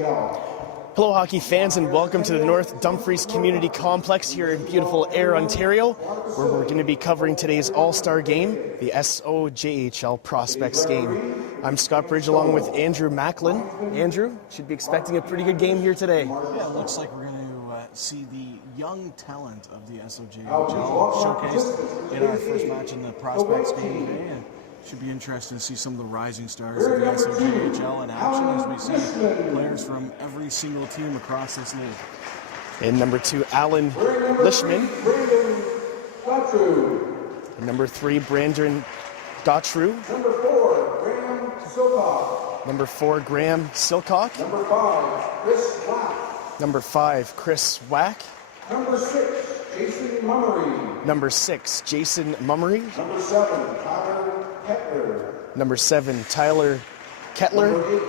SOJHL. Hello hockey fans and welcome to the North Dumfries Community Complex here in beautiful Ayr, Ontario, where we're going to be covering today's All-Star game, the SOJHL Prospects game. I'm Scott Bridge along with Andrew Macklin. Andrew, should be expecting a pretty good game here today. Yeah, it looks like we're going to see the young talent of the SOJHL showcased in our first match in the Prospects game today. And should be interesting to see some of the rising stars of the SOJHL in action as we see players from every single team across this league. In number 2, Alan Lishman. In number 3, Brandon Daughtru. Number 4, Graham Silcock. Number 4, Graham Silcock. Number 5, Chris Wack. Number 5, Chris Wack. Number 6, Jason Mummery. Number 6, Jason Mummery. Number 7, Tyler Kettler. Number 7, Tyler Kettler. Number 8,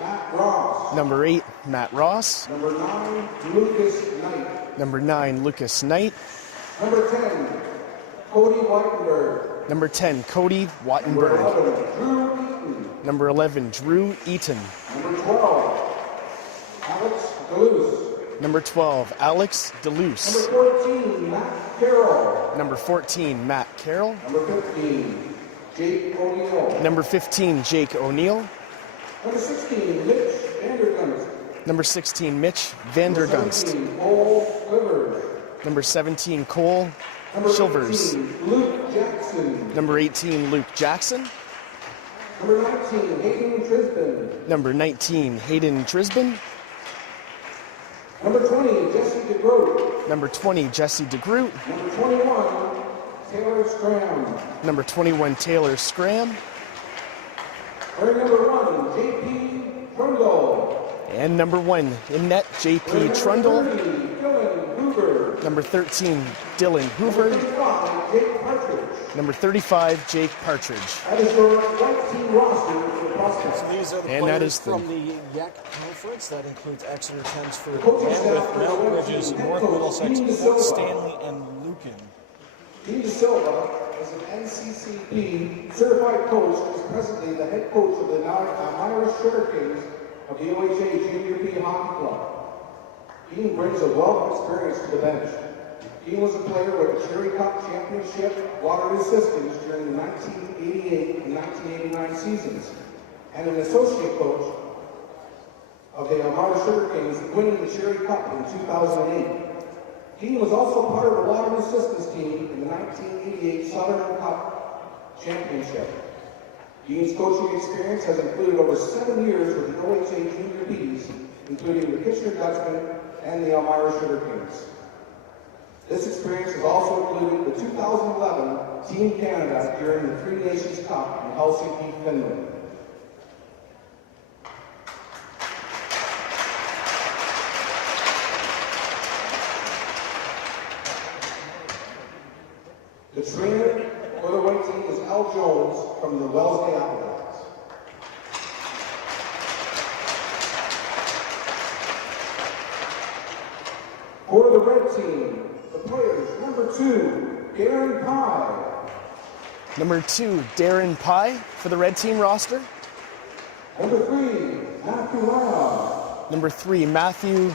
Matt Ross. Number 8, Matt Ross. Number 9, Lucas Knight. Number 9, Lucas Knight. Number 10, Cody Whitenberg. Number 10, Cody Number Wattenberg. 11, Drew Eaton. Number 11, Drew Eaton. Number 12, Alex Deleuze. Number 12, Alex DeLuce. Number 14, Matt Carroll. Number 14, Matt Carroll. Number 15, Jake O'Neill. Number 15, Jake O'Neill. Number 16, Mitch Vandergunst. Number 16, Mitch Vandergunst. 17, Cole Livers. Number 17, Cole Number Shilvers. 18, Luke Jackson. Number 18, Luke Jackson. Number 19, Hayden Trisbin. Number 19, Hayden Trisbin. Number 20, Jesse DeGroot. Number 20, Jesse DeGroot. Number 21, Taylor Scram. Number 21, Taylor Scram. Wearing number 1, J.P. Trundle. And number 1, in net, J.P. Trundle. 30, Dylan Hoover. Number 13, Dylan Hoover. 35, Jake Partridge. Number 35, Jake Partridge. That is your right team roster for the Prospects. So these are the And that players is the- from the YEC Conference. That includes Exeter, Tensford, coaching Manwith, staff for Mount the Bridges, team, head North coach, Middlesex, Dean Port DeSilva. Stanley, and Lucan. Dean DeSilva is an NCCP certified coach and is presently the head coach of the Irish Sugar Kings of the OHA Junior B Hockey Club. Dean brings a wealth of experience to the bench. Dean was a player with the Cherry Cup Championship Waterloo Systems during the 1988 and 1989 seasons, and an associate coach of the Irish Sugar Kings, winning the Cherry Cup in 2008. Dean was also part of the Waterloo Systems team in the 1988 Southern Cup Championship. Dean's coaching experience has included over 7 years with the OHA Junior Bs, including the Kitchener Dutchmen and the Elmira Sugar Kings. This experience has also included the 2011 Team Canada during the Three Nations Cup in Helsinki, Finland. The trainer for the white team is Al Jones from the Wellesley Athletics. For the red team, the players, number 2, Darren Pye. Number 2, Darren Pye for the red team roster. Number 3, Matthew Lyon. Number 3, Matthew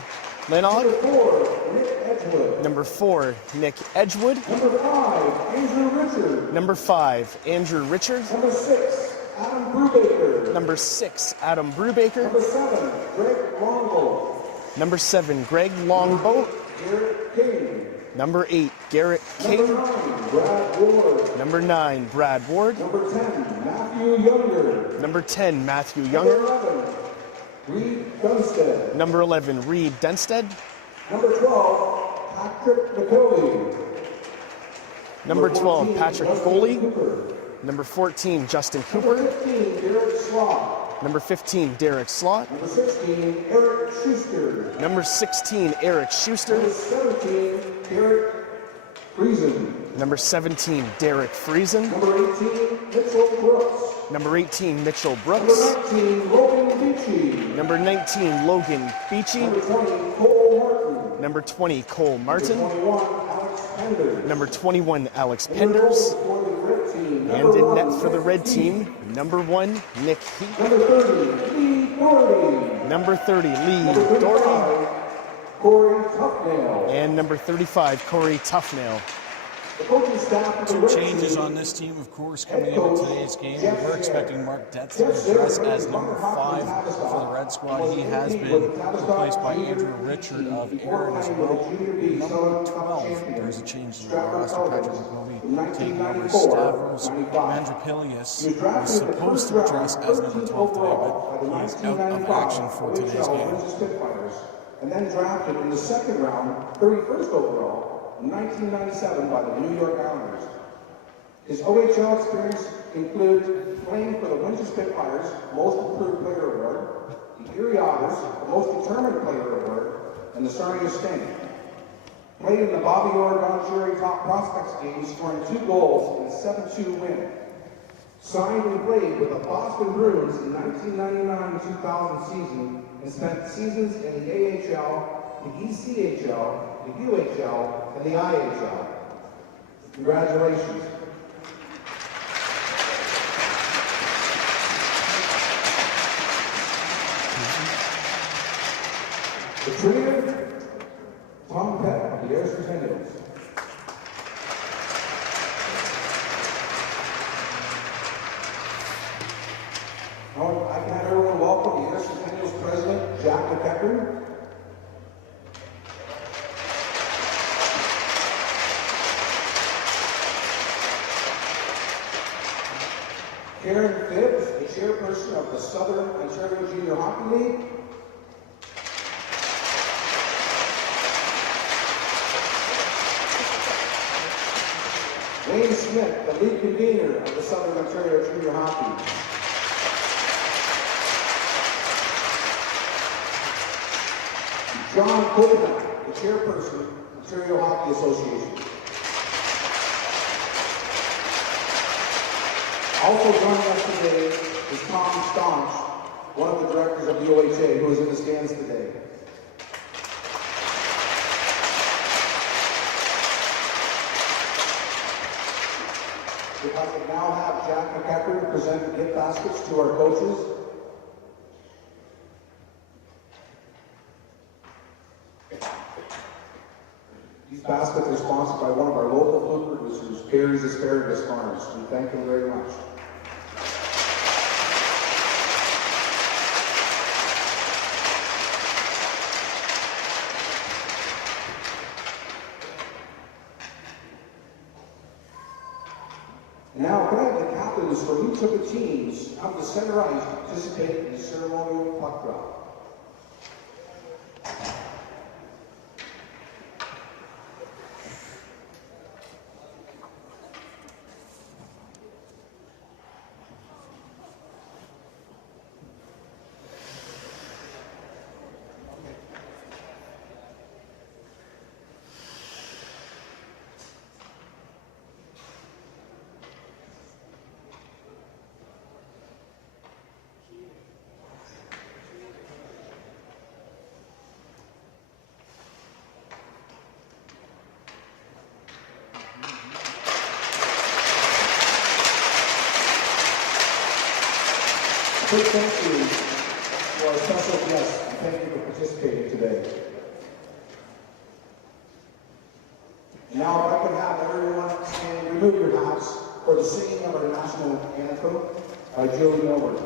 Number Lennog. 4, Nick Edgewood. Number 4, Nick Edgewood. Number 5, Andrew Richard. Number 5, Andrew Richard. Number 6, Adam Brubaker. Number 6, Adam Brubaker. Number 7, Greg Longbow. Number 7, Greg Longboat. Garrett King. Number 8, Garrett Number King. 9, Brad Ward. Number 9, Brad Ward. Number 10, Matthew Younger. Number 10, Matthew Number Younger. 11, Reed Dunstead. Number 11, Reed Denstead. Number 12, Patrick McCauley. Number 12, 14, Patrick Justin Foley. Cooper. Number 14, Justin Number Cooper. 15, Derek Slot. Number 15, Derek Slott. Number 16, Eric Schuster. Number 16, Eric Schuster. Number 17, Derek Friesen. Number 17, Derek Friesen. Number 18, Mitchell Brooks. Number 18, Mitchell Number Brooks. 19, Logan Beachy. Number 19, Logan Beachy. Number 20, Cole Martin. Number 20, Cole Martin. Number 21, Alex Pender. Number 21, Alex Number 4 Penders. for the red team. And in net for the red team, number 1, Nick Heath. Number 30, Lee Doherty. Number 30, Lee Number 35, Doherty. Corey Tuffnail. And number 35, Corey Tuffnail. The coaching staff of the Two red changes team. on this team, of course, coming into today's game. We're expecting Mark Detzer to dress as number 5 for the Red Squad. He has been replaced by Andrew Richard of Aaron as well. Number 12, there's a change to the roster. Patrick McCovey taking over. Stavros Mandropilius was supposed to dress as number 12 today, but he is out of action for today's game. And then drafted in the second round, 31st overall, in 1997 by the New York Islanders. His OHL experience includes playing for the Windsor Spitfires, Most Improved Player Award, the Erie Otters, the Most Determined Player Award, and the Sarnia Sting. Played in the Bobby Orr Don Cherry Top Prospects game, scoring 2 goals in a 7-2 win. Signed and played with the Boston Bruins in 1999-2000 season and spent seasons in the AHL, the ECHL, the UHL, and the IHL. Congratulations. The trivia, Tom Peck of the Air Centennials. Now, I can have everyone welcome the Air Centennials President, Jack McEachern. Karen Phibbs, the chairperson of the Southern Ontario Junior Hockey League. Wayne Smith, the league convener of the Southern Ontario Junior Hockey. John Coconut, the chairperson of the Ontario Hockey Association. Also joining us today is Tom Staunch, one of the directors of the OHA, who is in the stands today. If I could now have Jack McEachern present the gift baskets to our coaches. These baskets are sponsored by one of our local food producers, Gary's Asparagus Farms. We thank them very much. Now, could I have the captains for each of the teams out the center ice to participate in the ceremonial puck drop? Quick thank you to our special guests, and thank you for participating today. Now, if I could have everyone stand and remove your hats for the singing of our national anthem by Julie Milward.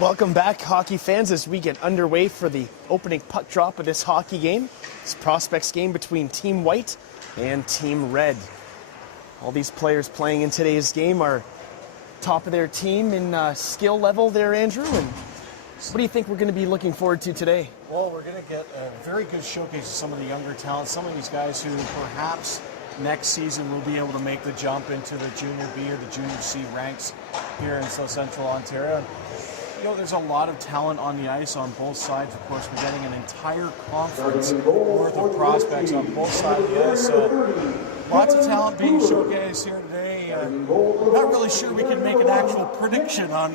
Welcome back, hockey fans, as we get underway for the opening puck drop of this hockey game. This prospects game between Team White and Team Red. All these players playing in today's game are top of their team in skill level there, Andrew. And what do you think we're going to be looking forward to today? Well, we're going to get a very good showcase of some of the younger talents, some of these guys who perhaps next season will be able to make the jump into the Junior B or the Junior C ranks here in South Central Ontario. You know, there's a lot of talent on the ice on both sides. Of course, we're getting an entire conference worth of prospects on both sides of the ice. So lots of talent being showcased here today. Not really sure we can make an actual prediction on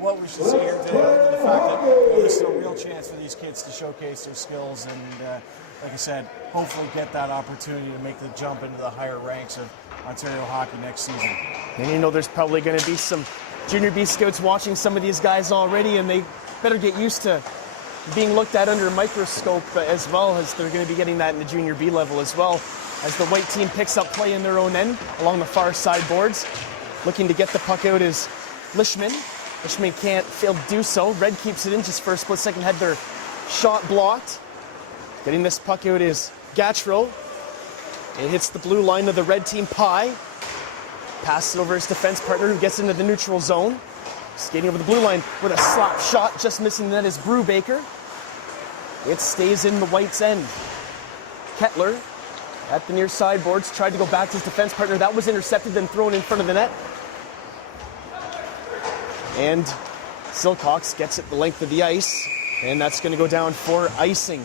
what we should see here today, other than the fact that this is a real chance for these kids to showcase their skills and, like I said, hopefully get that opportunity to make the jump into the higher ranks of Ontario hockey next season. And you know there's probably going to be some Junior B scouts watching some of these guys already, and they better get used to being looked at under a microscope as well, as they're going to be getting that in the Junior B level as well. As the white team picks up play in their own end along the far side boards. Looking to get the puck out is Lishman. Lishman can't fail to do so. Red keeps it in just for a split second, had their shot blocked. Getting this puck out is Gatchrow. It hits the blue line of the red team, Pye. Passes it over his defense partner, who gets into the neutral zone. Skating over the blue line with a slap shot, just missing the net is Brubaker. It stays in the white's end. Kettler at the near sideboards, tried to go back to his defense partner. That was intercepted, then thrown in front of the net. And Silcox gets it the length of the ice, and that's going to go down for icing.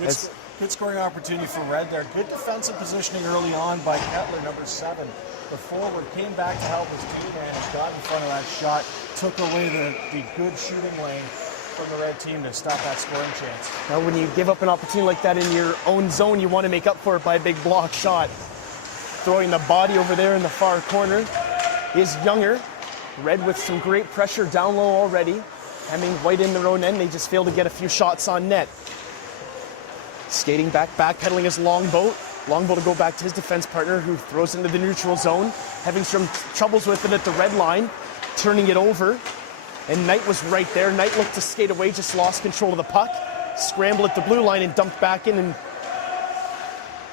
Good scoring opportunity for Red there. Good defensive positioning early on by Kettler, number 7. The forward came back to help his teammate, got in front of that shot, took away the good shooting lane from the red team to stop that scoring chance. Now when you give up an opportunity like that in your own zone, you want to make up for it by a big block shot. Throwing the body over there in the far corner is Younger. Red with some great pressure down low already. Hemming White in their own end, they just fail to get a few shots on net. Skating backpedaling is Longboat. Longboat to go back to his defense partner, who throws into the neutral zone. Having some troubles with it at the red line. Turning it over. And Knight was right there. Knight looked to skate away, just lost control of the puck. Scrambled at the blue line and dumped back in, and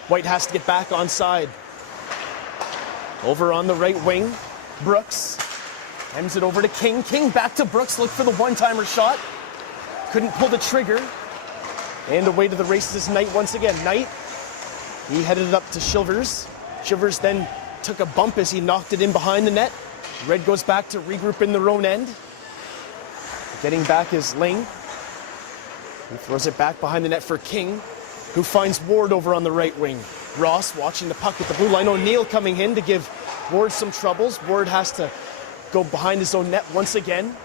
White has to get back on side. Over on the right wing, Brooks. Hems it over to King. King back to Brooks, look for the one-timer shot. Couldn't pull the trigger. And away to the races is Knight once again. Knight, he headed it up to Shivers. Shivers then took a bump as he knocked it in behind the net. Red goes back to regroup in their own end. Getting back is Ling. He throws it back behind the net for King, who finds Ward over on the right wing. Ross watching the puck at the blue line. O'Neill coming in to give Ward some troubles. Ward has to go behind his own net once again.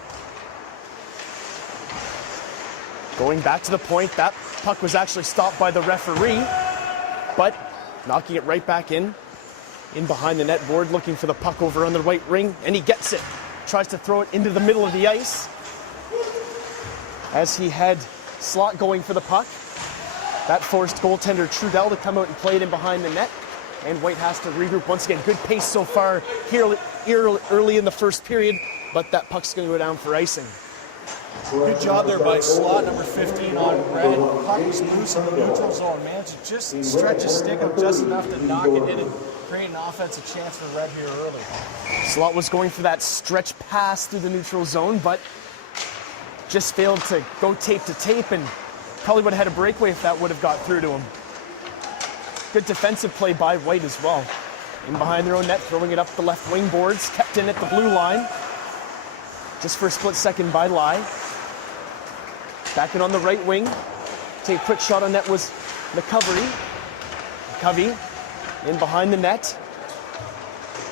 Going back to the point, that puck was actually stopped by the referee, but knocking it right back in behind the net. Ward looking for the puck over on the right wing, and he gets it. Tries to throw it into the middle of the ice as he had Slot going for the puck. That forced goaltender Trudell to come out and play it in behind the net, and White has to regroup once again. Good pace so far here early in the first period, but that puck's going to go down for icing. Good job there by Slot, number 15 on Red. Puck was loose in the neutral zone. Managed to just stretch his stick out just enough to knock it in and create an offensive chance for Red here early. Slot was going for that stretch pass through the neutral zone, but just failed to go tape to tape, and probably would have had a breakaway if that would have got through to him. Good defensive play by White as well. In behind their own net, throwing it up the left wing boards, kept in at the blue line. Just for a split second by Lai. Back in on the right wing. Take a quick shot on net was McCovey. McCovey in behind the net.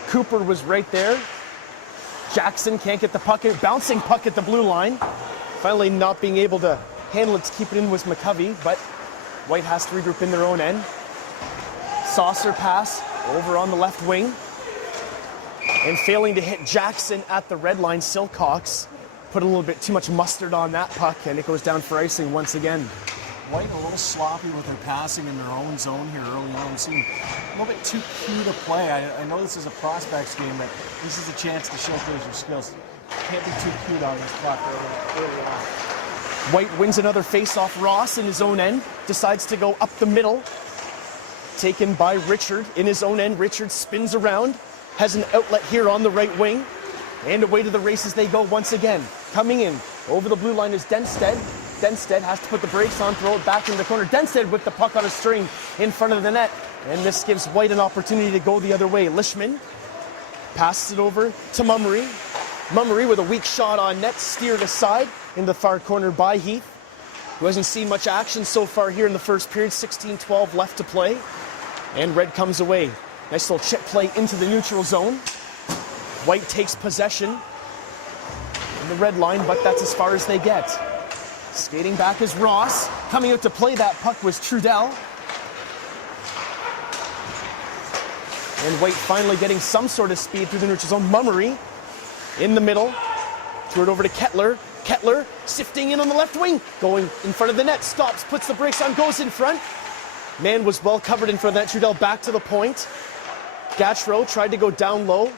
Cooper was right there. Jackson can't get the puck out. Bouncing puck at the blue line. Finally not being able to handle it to keep it in was McCovey, but White has to regroup in their own end. Saucer pass over on the left wing. And failing to hit Jackson at the red line, Silcox put a little bit too much mustard on that puck, and it goes down for icing once again. White a little sloppy with their passing in their own zone here early on. Seemed a little bit too key to play. I know this is a prospects game, but this is a chance to showcase your skills. Can't be too cute on this clock early on. White wins another face-off. Ross in his own end decides to go up the middle. Taken by Richard in his own end. Richard spins around, has an outlet here on the right wing, and away to the races they go once again. Coming in over the blue line is Denstead. Denstead has to put the brakes on, throw it back in the corner. Denstead with the puck on a string in front of the net, and this gives White an opportunity to go the other way. Lishman passes it over to Mummery. Mummery with a weak shot on net, steered aside in the far corner by Heath, who hasn't seen much action so far here in the first period. 16-12 left to play, and Red comes away. Nice little chip play into the neutral zone. White takes possession in the red line, but that's as far as they get. Skating back is Ross. Coming out to play that puck was Trudell. And White finally getting some sort of speed through the neutral zone. Mummery in the middle. Threw it over to Kettler. Kettler sifting in on the left wing. Going in front of the net. Stops, puts the brakes on, goes in front. Man was well covered in front of that. Trudell back to the point. Gatchrow tried to go down low.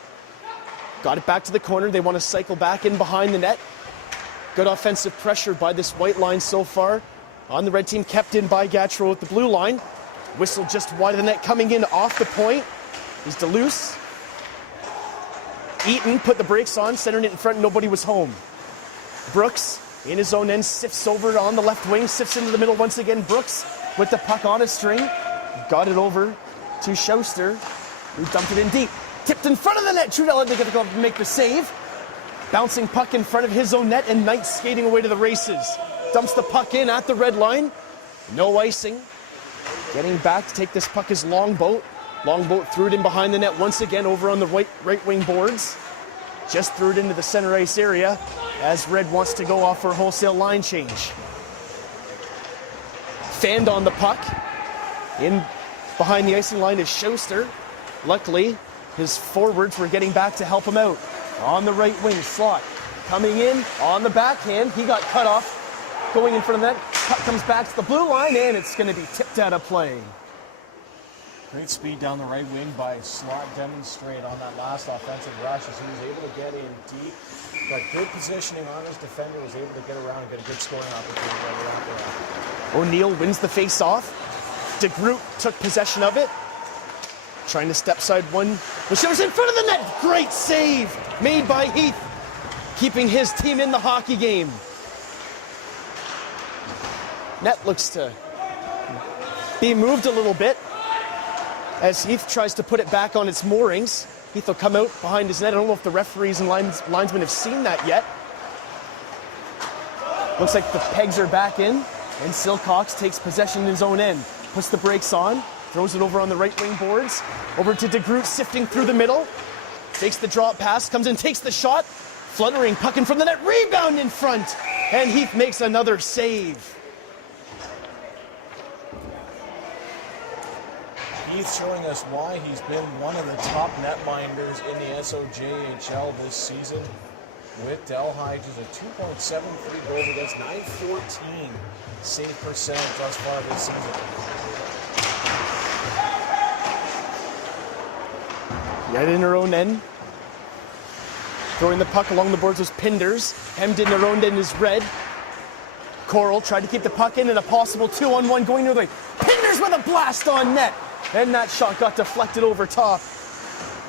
Got it back to the corner. They want to cycle back in behind the net. Good offensive pressure by this White line so far. On the red team, kept in by Gatchrow at the blue line. Whistle just wide of the net, coming in off the point is Deleuze. Eaton put the brakes on, centered it in front, nobody was home. Brooks in his own end sifts over on the left wing, sifts into the middle once again. Brooks with the puck on a string. Got it over to Schuster, who dumped it in deep. Tipped in front of the net. Trudell had to go to make the save. Bouncing puck in front of his own net, and Knight skating away to the races. Dumps the puck in at the red line. No icing. Getting back to take this puck is Longboat. Longboat threw it in behind the net once again over on the right wing boards. Just threw it into the center ice area as Red wants to go off for a wholesale line change. Fanned on the puck. In behind the icing line is Schuster. Luckily, his forwards were getting back to help him out. On the right wing, Slot coming in on the backhand. He got cut off going in front of that. Puck comes back to the blue line, and it's going to be tipped out of play. Great speed down the right wing by Slot, demonstrate on that last offensive rush as he was able to get in deep. Got good positioning on his defender, was able to get around and get a good scoring opportunity right around there. O'Neill wins the face-off. DeGroot took possession of it. Trying to step side one. The shooter's in front of the net. Great save made by Heath, keeping his team in the hockey game. Net looks to be moved a little bit as Heath tries to put it back on its moorings. Heath will come out behind his net. I don't know if the referees and linesmen have seen that yet. Looks like the pegs are back in, and Silcox takes possession in his own end. Puts the brakes on, throws it over on the right wing boards. Over to DeGroot, sifting through the middle. Takes the drop pass, comes in, takes the shot. Fluttering, puck in from the net, rebound in front. And Heath makes another save. Heath showing us why he's been one of the top netminders in the SOJHL this season. With Delhi, just a 2.73 goals against, 914 save percentage thus far this season. Right in her own end. Throwing the puck along the boards was Pinders. Hemmed in their own end is Red. Coral tried to keep the puck in, and a possible 2-on-1 going the other way. Pinders with a blast on net. And that shot got deflected over top.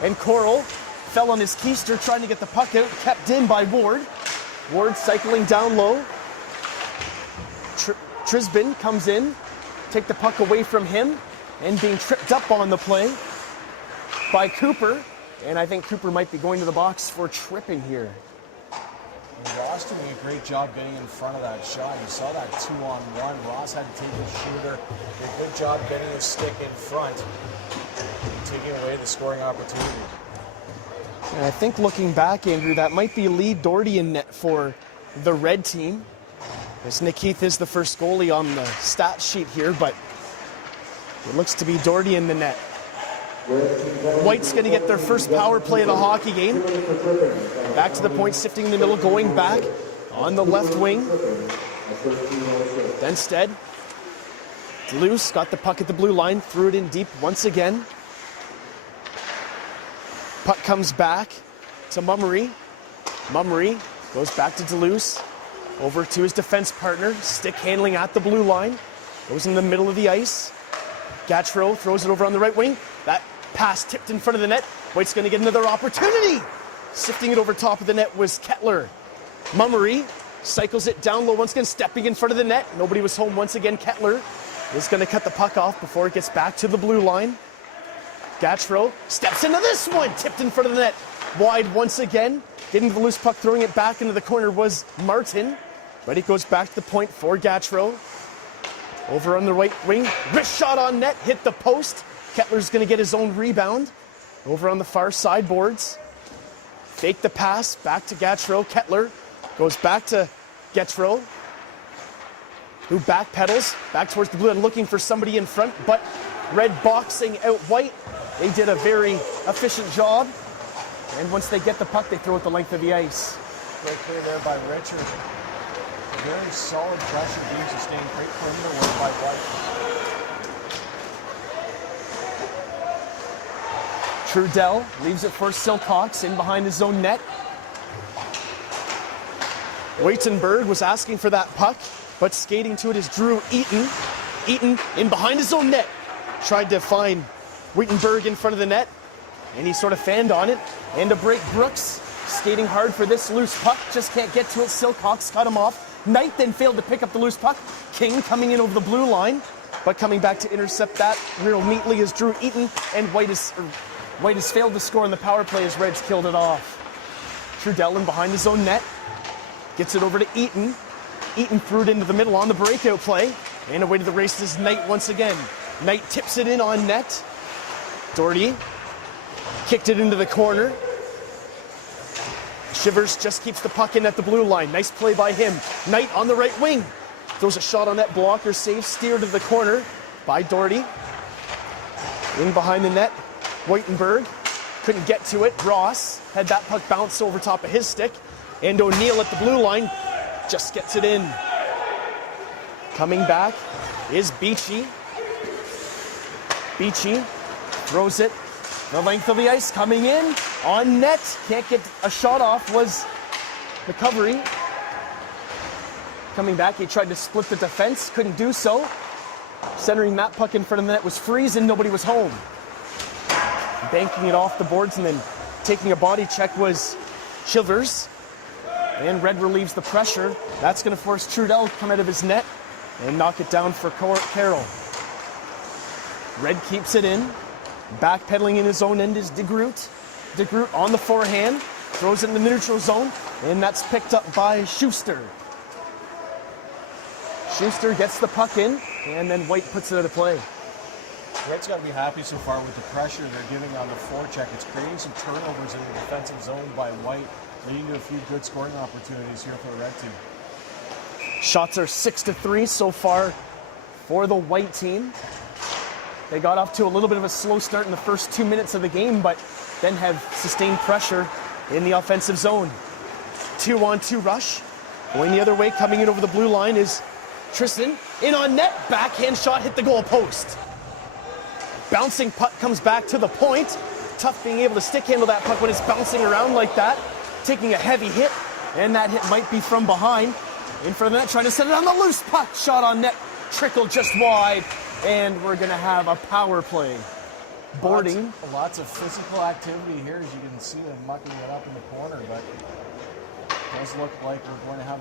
And Coral fell on his keister trying to get the puck out, kept in by Ward. Ward cycling down low. Trisbin comes in, take the puck away from him, and being tripped up on the play by Cooper. And I think Cooper might be going to the box for tripping here. Ross doing a great job getting in front of that shot. You saw that 2-on-1. Ross had to take his shooter. Did a good job getting his stick in front, taking away the scoring opportunity. And I think looking back, Andrew, that might be Lee Doherty in net for the Red team. As Nick Heath is the first goalie on the stat sheet here, but it looks to be Doherty in the net. White's going to get their first power play of the hockey game. Back to the point, sifting in the middle, going back on the left wing. Denstead. Loose, got the puck at the blue line, threw it in deep once again. Puck comes back to Mummery. Mummery goes back to Duluth, over to his defense partner, stick handling at the blue line, goes in the middle of the ice. Gattro throws it over on the right wing. That pass tipped in front of the net. White's going to get another opportunity. Sifting it over top of the net was Kettler. Mummery cycles it down low once again, stepping in front of the net. Nobody was home once again. Kettler is going to cut the puck off before it gets back to the blue line. Gattro steps into this one, tipped in front of the net. Wide once again. Getting the loose puck, throwing it back into the corner was Martin. But it goes back to the point for Gattro. Over on the right wing, wrist shot on net, hit the post. Kettler's going to get his own rebound. Over on the far side boards. Fake the pass, back to Gattro. Kettler goes back to Gattro, who backpedals back towards the blue and looking for somebody in front, but Red boxing out White. They did a very efficient job. And once they get the puck, they throw it the length of the ice. Great clear there by Richard. Very solid pressure being sustained. Great perimeter work by White. Trudell leaves it for Silcox in behind his own net. Waitenberg was asking for that puck, but skating to it is Drew Eaton. Eaton in behind his own net. Tried to find Waitenberg in front of the net, and he sort of fanned on it. And to break Brooks, skating hard for this loose puck, just can't get to it. Silcox cut him off. Knight then failed to pick up the loose puck. King coming in over the blue line, but coming back to intercept that real neatly is Drew Eaton, and White has failed to score on the power play as Reds killed it off. Trudell in behind his own net, gets it over to Eaton. Eaton threw it into the middle on the breakout play, and away to the races Knight once again. Knight tips it in on net. Doherty kicked it into the corner. Shivers just keeps the puck in at the blue line. Nice play by him. Knight on the right wing. Throws a shot on that blocker, save, steered to the corner by Doherty. In behind the net, Waitenberg couldn't get to it. Ross had that puck bounce over top of his stick. And O'Neill at the blue line just gets it in. Coming back is Beachy. Beachy throws it the length of the ice, coming in on net. Can't get a shot off, was McCovery. Coming back, he tried to split the defense, couldn't do so. Centering that puck in front of the net was Freeze, and nobody was home. Banking it off the boards and then taking a body check was Chivers. And Red relieves the pressure. That's going to force Trudell to come out of his net and knock it down for Carroll. Red keeps it in. Backpedaling in his own end is DeGroot. DeGroot on the forehand, throws it in the neutral zone, and that's picked up by Schuster. Schuster gets the puck in, and then White puts it out of play. Red's got to be happy so far with the pressure they're giving on the forecheck. It's creating some turnovers in the defensive zone by White, leading to a few good scoring opportunities here for the Red team. Shots are 6-3 so far for the White team. They got off to a little bit of a slow start in the first 2 minutes of the game, but then have sustained pressure in the offensive zone. 2-on-2 rush. Going the other way, coming in over the blue line is Tristan. In on net, backhand shot, hit the goal post. Bouncing puck comes back to the point. Tough being able to stick handle that puck when it's bouncing around like that. Taking a heavy hit, and that hit might be from behind. In front of the net, trying to set it on the loose puck. Shot on net, trickled just wide. And we're going to have a power play. Boarding. Lots of physical activity here, as you can see them mucking it up in the corner, but it does look like we're going to have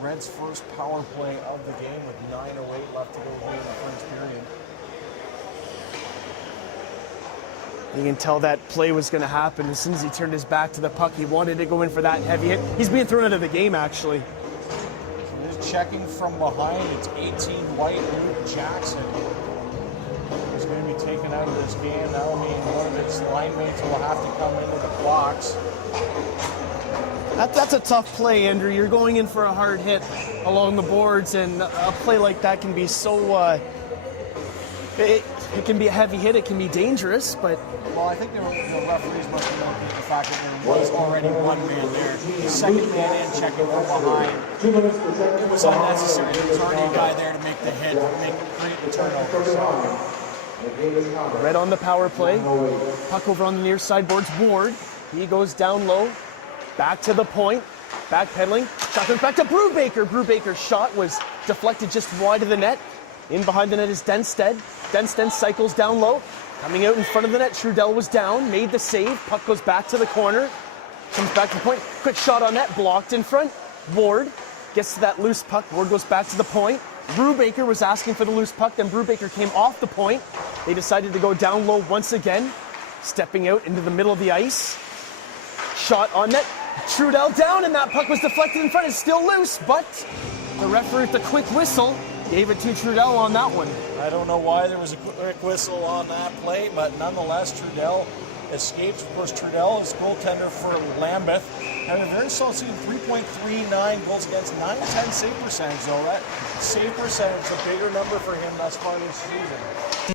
Red's first power play of the game with 9:08 left to go here in the first period. You can tell that play was going to happen. As soon as he turned his back to the puck, he wanted to go in for that heavy hit. He's being thrown out of the game, actually. So just checking from behind, it's 18 White, Luke Jackson. He's going to be taken out of this game. That'll mean one of its line mates will have to come into the box. That's a tough play, Andrew. You're going in for a hard hit along the boards, and a play like that can be so... It can be a heavy hit, it can be dangerous, but... Well, I think the referees must have noted the fact that there was already one man there. The second man in, checking from behind. It was unnecessary. There was already a guy there to make the hit, create the turnover. So. Red on the power play. Puck over on the near side boards. Ward, he goes down low. back to the point, backpedaling, shot comes back to Brubaker. Brubaker's shot was deflected just wide of the net. In behind the net is Denstead. Denstead cycles down low, coming out in front of the net. Trudell was down, made the save. Puck goes back to the corner, comes back to the point. Quick shot on net, blocked in front. Ward gets to that loose puck. Ward goes back to the point. Brubaker was asking for the loose puck, then Brubaker came off the point. They decided to go down low once again, stepping out into the middle of the ice. Shot on net. Trudell down, and that puck was deflected in front. It's still loose, but the referee with the quick whistle gave it to Trudell on that one. I don't know why there was a quick whistle on that play, but nonetheless, Trudell escapes. Of course, Trudell is goaltender for Lambeth. Had a very solid season, 3.39 goals against, 910 save percentage, though. That save percentage is a bigger number for him thus far this season.